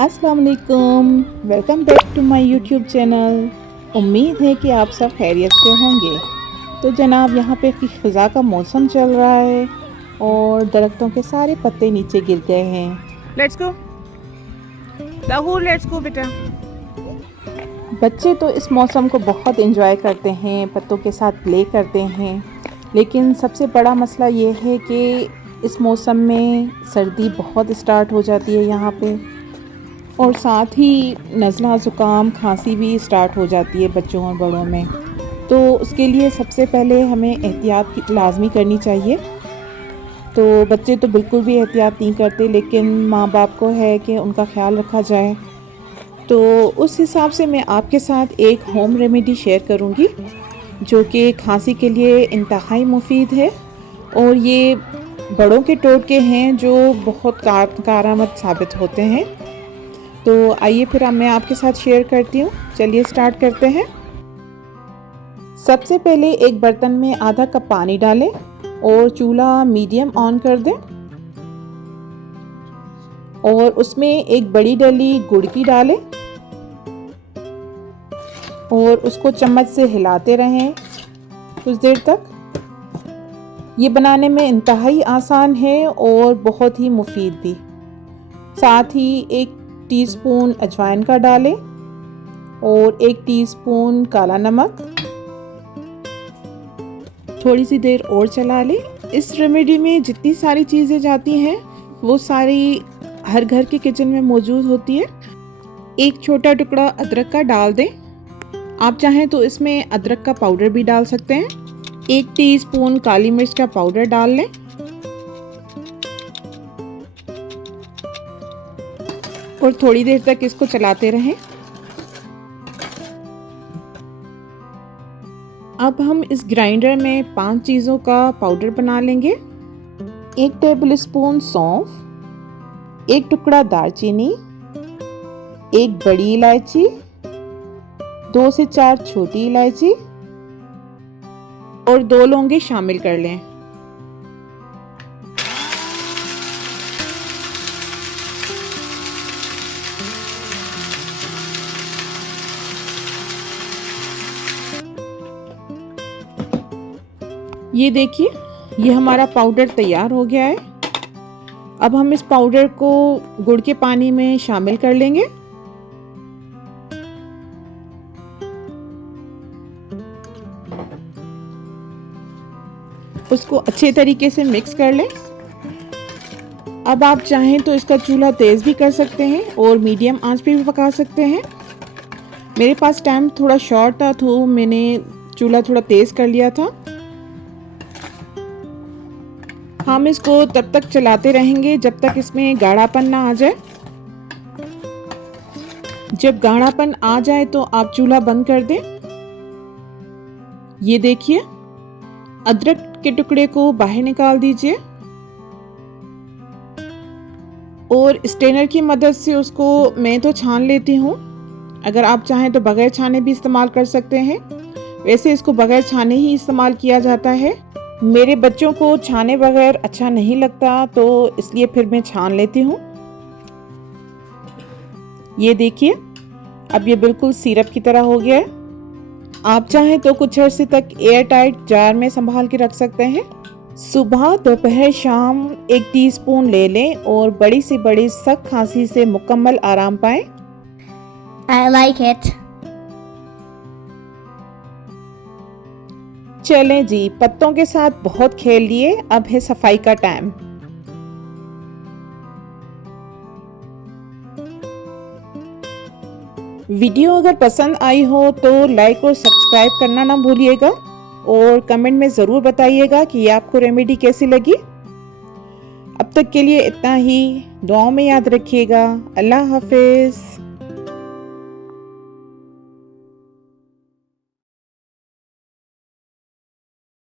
अस्सलाम वालेकुम, welcome back to my YouTube channel. उम्मीद है कि आप सब खैरियत से होंगे। तो जनाब, यहाँ पे ख़ज़ा का मौसम चल रहा है और दरख्तों के सारे पत्ते नीचे गिर गए हैं। Let's go Rahul, let's go बेटा। बच्चे तो इस मौसम को बहुत एंजॉय करते हैं, पत्तों के साथ प्ले करते हैं। लेकिन सबसे बड़ा मसला ये है कि इस मौसम में सर्दी बहुत स्टार्ट हो जाती है यहाँ पे, और साथ ही नज़ला ज़ुकाम खांसी भी स्टार्ट हो जाती है बच्चों और बड़ों में। तो उसके लिए सबसे पहले हमें एहतियात लाजमी करनी चाहिए। तो बच्चे तो बिल्कुल भी एहतियात नहीं करते, लेकिन माँ बाप को है कि उनका ख्याल रखा जाए। तो उस हिसाब से मैं आपके साथ एक होम रेमेडी शेयर करूँगी जो कि खांसी के लिए इंतहाई मुफीद है, और ये बड़ों के टोटके हैं जो बहुत कारआमद साबित होते हैं। तो आइए फिर मैं आपके साथ शेयर करती हूँ। चलिए स्टार्ट करते हैं। सबसे पहले एक बर्तन में आधा कप पानी डालें और चूल्हा मीडियम ऑन कर दें, और उसमें एक बड़ी डली गुड़ की डालें और उसको चम्मच से हिलाते रहें कुछ देर तक। ये बनाने में इंतहाई आसान है और बहुत ही मुफीद भी। साथ ही 1 टीस्पून अजवाइन का डालें और 1 टीस्पून काला नमक। थोड़ी सी देर और चला लें। इस रेमेडी में जितनी सारी चीज़ें जाती हैं वो सारी हर घर के किचन में मौजूद होती है। एक छोटा टुकड़ा अदरक का डाल दें। आप चाहें तो इसमें अदरक का पाउडर भी डाल सकते हैं। 1 टीस्पून काली मिर्च का पाउडर डाल लें और थोड़ी देर तक इसको चलाते रहें। अब हम इस ग्राइंडर में 5 चीज़ों का पाउडर बना लेंगे। 1 टेबलस्पून सौंफ, 1 टुकड़ा दालचीनी, 1 बड़ी इलायची, 2 से 4 छोटी इलायची और 2 लौंगे शामिल कर लें। ये देखिए, ये हमारा पाउडर तैयार हो गया है। अब हम इस पाउडर को गुड़ के पानी में शामिल कर लेंगे। उसको अच्छे तरीके से मिक्स कर लें। अब आप चाहें तो इसका चूल्हा तेज़ भी कर सकते हैं और मीडियम आंच पे भी पका सकते हैं। मेरे पास टाइम थोड़ा शॉर्ट था तो मैंने चूल्हा थोड़ा तेज़ कर लिया था। हम इसको तब तक चलाते रहेंगे जब तक इसमें गाढ़ापन ना आ जाए। जब गाढ़ापन आ जाए तो आप चूल्हा बंद कर दें। ये देखिए, अदरक के टुकड़े को बाहर निकाल दीजिए और स्ट्रेनर की मदद से उसको मैं तो छान लेती हूँ। अगर आप चाहें तो बगैर छाने भी इस्तेमाल कर सकते हैं। वैसे इसको बगैर छाने ही इस्तेमाल किया जाता है। मेरे बच्चों को छाने बगैर अच्छा नहीं लगता, तो इसलिए फिर मैं छान लेती हूँ। ये देखिए, अब ये बिल्कुल सिरप की तरह हो गया है। आप चाहें तो कुछ अर्से तक एयर टाइट जार में संभाल के रख सकते हैं। सुबह, दोपहर, शाम 1 टीस्पून ले लें और बड़ी से बड़ी सख्त खांसी से मुकम्मल आराम पाएं। I like it. चलें जी, पत्तों के साथ बहुत खेल लिए, अब है सफाई का टाइम। वीडियो अगर पसंद आई हो तो लाइक और सब्सक्राइब करना ना भूलिएगा, और कमेंट में ज़रूर बताइएगा कि ये आपको रेमेडी कैसी लगी। अब तक के लिए इतना ही। दुआओं में याद रखिएगा। अल्लाह हाफिज़।